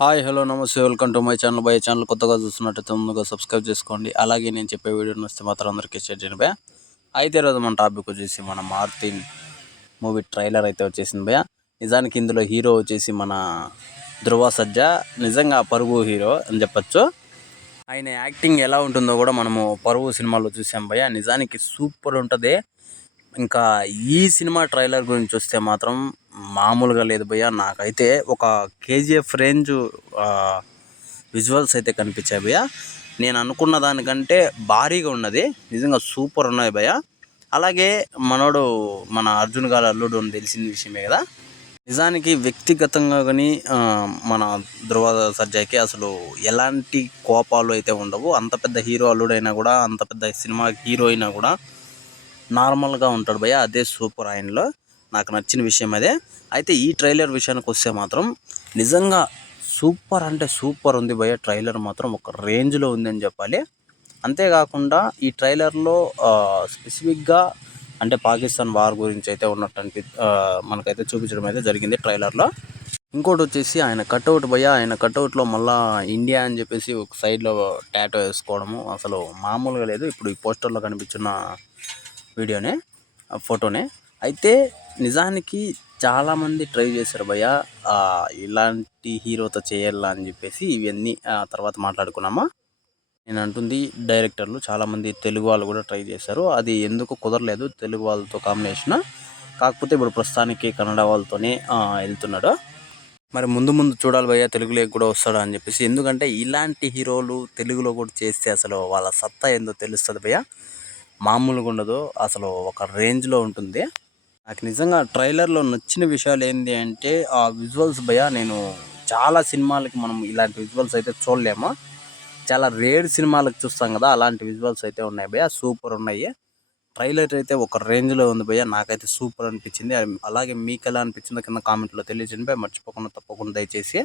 Hi hello నమస్తే welcome to my channel by channel కొత్తగా చూస్తున్నట్టయితే ముందుగా సబ్స్క్రైబ్ చేసుకోండి. అలాగే నేను చెప్పే వీడియోని వస్తే మాత్రం అందరికీ షేర్ చేయండి భయ్యా. అయితే ఈరోజు మన టాపిక్ వచ్చేసి మన మార్టిన్ మూవీ ట్రైలర్ అయితే వచ్చేసింది భయ్యా. నిజానికి ఇందులో హీరో వచ్చేసి మన ధ్రువ సర్జా. నిజంగా పరుగు హీరో అని చెప్పచ్చు. ఆయన యాక్టింగ్ ఎలా ఉంటుందో కూడా మనము పరుగు సినిమాలో చూసాం భయ్యా. నిజానికి సూపర్ ఉంటుంది. ఇంకా ఈ సినిమా ట్రైలర్ గురించి వస్తే మాత్రం మామూలుగా లేదు భయ్య. నాకైతే ఒక కేజీఎఫ్ రేంజ్ విజువల్స్ అయితే కనిపించాయి భయ్య. నేను అనుకున్న దానికంటే భారీగా ఉన్నది. నిజంగా సూపర్ ఉన్నాయి భయ్య. అలాగే మనోడు మన అర్జున్ గారు అల్లుడు అని తెలిసిన విషయమే కదా. నిజానికి వ్యక్తిగతంగా కానీ మన ధ్రువ సర్జాకి అసలు ఎలాంటి కోపాలు అయితే ఉండవు. అంత పెద్ద హీరో అల్లుడైనా కూడా, అంత పెద్ద సినిమా హీరో అయినా కూడా నార్మల్గా ఉంటాడు భయ్య. అదే సూపర్ ఆయనలో నాకు నచ్చిన విషయం అదే. అయితే ఈ ట్రైలర్ విషయానికి వస్తే మాత్రం నిజంగా సూపర్ అంటే సూపర్ ఉంది భయ్య. ట్రైలర్ మాత్రం ఒక రేంజ్లో ఉందని చెప్పాలి. అంతేకాకుండా ఈ ట్రైలర్లో స్పెసిఫిక్గా అంటే పాకిస్తాన్ వార్ గురించి అయితే ఉన్నట్టు మనకైతే చూపించడం అయితే జరిగింది ట్రైలర్లో. ఇంకోటి వచ్చేసి ఆయన కట్అవుట్ భయ్య. ఆయన కట్అవుట్లో మళ్ళీ ఇండియా అని చెప్పేసి ఒక సైడ్లో టాటో వేసుకోవడము అసలు మామూలుగా లేదు. ఇప్పుడు ఈ పోస్టర్లో కనిపించిన వీడియోనే, ఫోటోనే. అయితే నిజానికి చాలామంది ట్రై చేశారు భయ్య ఇలాంటి హీరోతో చేయాలా అని చెప్పేసి. ఇవన్నీ తర్వాత మాట్లాడుకున్నామా. నేను అంటుంది డైరెక్టర్లు చాలామంది తెలుగు వాళ్ళు కూడా ట్రై చేశారు. అది ఎందుకు కుదరలేదు తెలుగు వాళ్ళతో కాంబినేషన్. కాకపోతే ఇప్పుడు ప్రస్తుతానికి కన్నడ వాళ్ళతోనే వెళ్తున్నాడు. మరి ముందు ముందు చూడాలి భయ్య తెలుగులోకి కూడా వస్తాడు అని చెప్పేసి. ఎందుకంటే ఇలాంటి హీరోలు తెలుగులో కూడా చేస్తే అసలు వాళ్ళ సత్తా ఏందో తెలుస్తుంది భయ్య. మామూలుగా ఉండదు, అసలు ఒక రేంజ్లో ఉంటుంది. నాకు నిజంగా ట్రైలర్లో నచ్చిన విషయాలు ఏంటి అంటే ఆ విజువల్స్ భయ్య. నేను చాలా సినిమాలకి మనం ఇలాంటి విజువల్స్ అయితే చూడలేము. చాలా రేర్ సినిమాలకు చూస్తాం కదా, అలాంటి విజువల్స్ అయితే ఉన్నాయి భయ్య. సూపర్ ఉన్నాయి. ట్రైలర్ అయితే ఒక రేంజ్లో ఉంది భయ్య. నాకైతే సూపర్ అనిపించింది. అలాగే మీకు ఎలా అనిపించిందో కింద కామెంట్లో తెలియజేయండి భయ్య. మర్చిపోకుండా తప్పకుండా దయచేసి